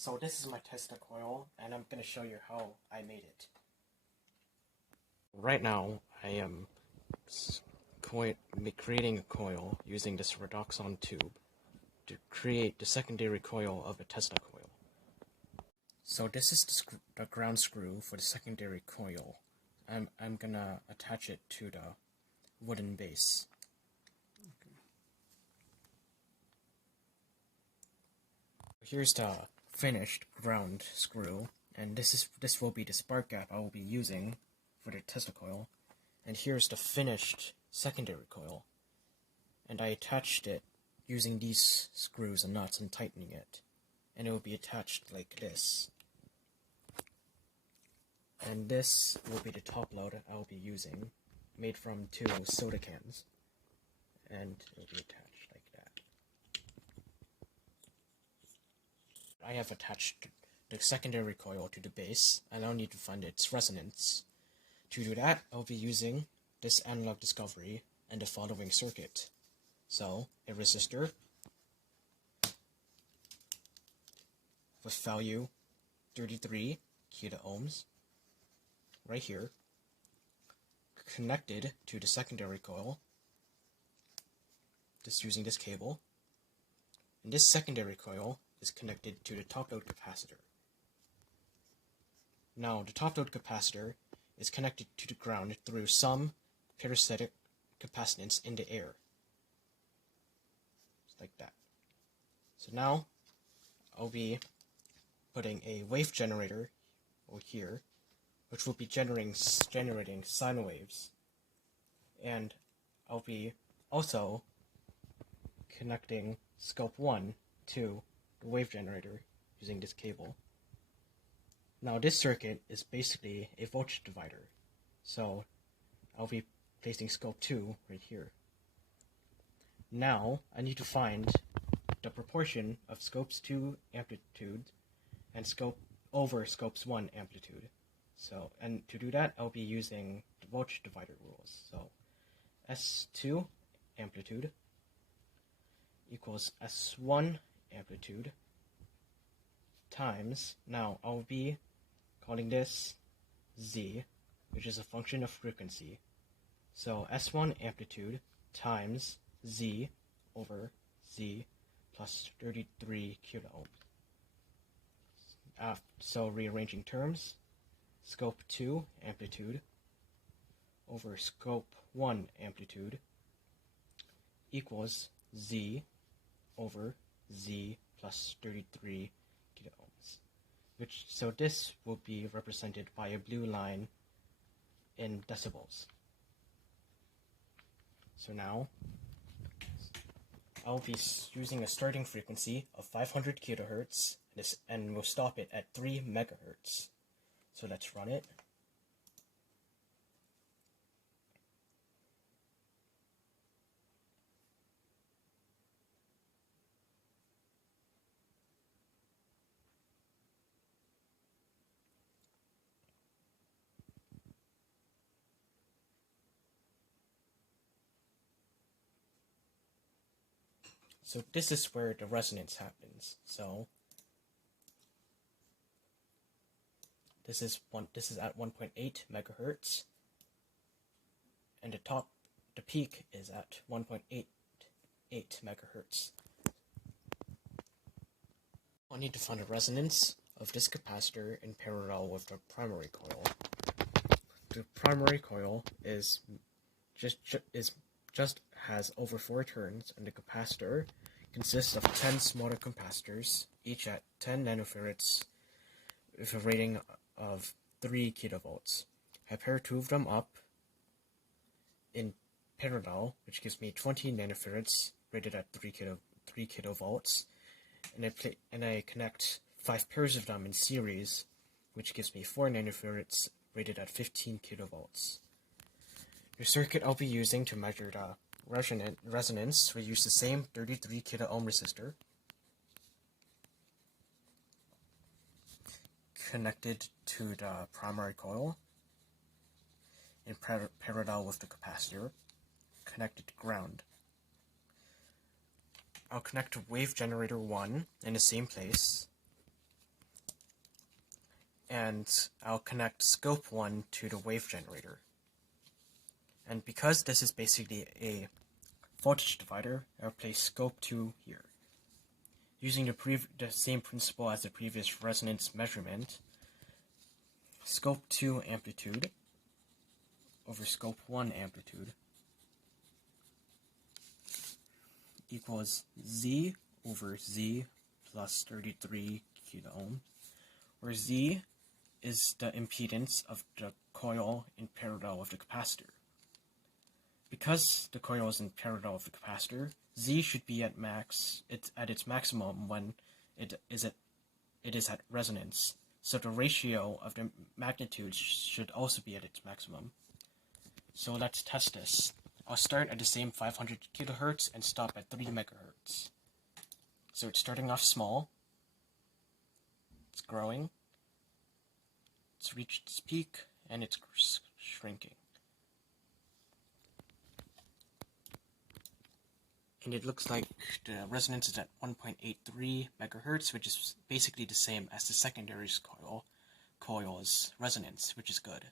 So this is my Tesla coil, and I'm going to show you how I made it. Right now, I am creating a coil using this Redoxon tube to create the secondary coil of a Tesla coil. So this is the ground screw for the secondary coil. I'm gonna attach it to the wooden base. Here's the finished ground screw, and this will be the spark gap I will be using for the Tesla coil. And here's the finished secondary coil, and I attached it using these screws and nuts and tightening it, and it will be attached like this. And this will be the top load I will be using, made from 2 soda cans, and it will be attached like that. I have attached the secondary coil to the base, and I'll need to find its resonance. To do that, I'll be using this analog discovery and the following circuit. So, a resistor with value 33 kiloohms, right here, connected to the secondary coil, just using this cable, and this secondary coil is connected to the top load capacitor. Now, the top load capacitor is connected to the ground through some parasitic capacitance in the air. Just like that. So now, I'll be putting a wave generator over here, which will be generating sine waves. And I'll be also connecting scope 1 to the wave generator using this cable. Now this circuit is basically a voltage divider, so I'll be placing scope 2 right here. Now I need to find the proportion of scopes 2 amplitude and over scopes 1 amplitude. So, and to do that, I'll be using the voltage divider rules. So S2 amplitude equals S1 amplitude times, now I'll be calling this Z, which is a function of frequency. So S1 amplitude times Z over Z plus 33 kiloohms. So rearranging terms, scope 2 amplitude over scope 1 amplitude equals Z over Z plus 33 kiloohms. So this will be represented by a blue line in decibels. So now I'll be using a starting frequency of 500 kilohertz, and we'll stop it at 3 megahertz. So let's run it. So this is where the resonance happens. So this is at 1.8 megahertz, and the peak is at 1.88 megahertz. I need to find a resonance of this capacitor in parallel with the primary coil. The primary coil is just has over 4 turns, and the capacitor consists of 10 smaller capacitors, each at 10 nanofarads with a rating of 3 kilovolts. I pair 2 of them up in parallel, which gives me 20 nanofarads rated at 3 kilovolts, and I connect 5 pairs of them in series, which gives me 4 nanofarads rated at 15 kilovolts. The circuit I'll be using to measure the resonance will use the same 33 kiloohm resistor connected to the primary coil in parallel with the capacitor connected to ground. I'll connect to wave generator 1 in the same place and I'll connect scope 1 to the wave generator. And because this is basically a voltage divider, I'll place scope 2 here. Using the same principle as the previous resonance measurement, scope 2 amplitude over scope 1 amplitude equals Z over Z plus 33 kilo ohms, where Z is the impedance of the coil in parallel with the capacitor. Because the coil is in parallel with the capacitor, Z should be at its maximum when it is at resonance. So the ratio of the magnitudes should also be at its maximum. So let's test this. I'll start at the same 500 kilohertz and stop at 3 megahertz. So it's starting off small. It's growing. It's reached its peak and it's shrinking. And it looks like the resonance is at 1.83 megahertz, which is basically the same as the secondary coil's resonance, which is good.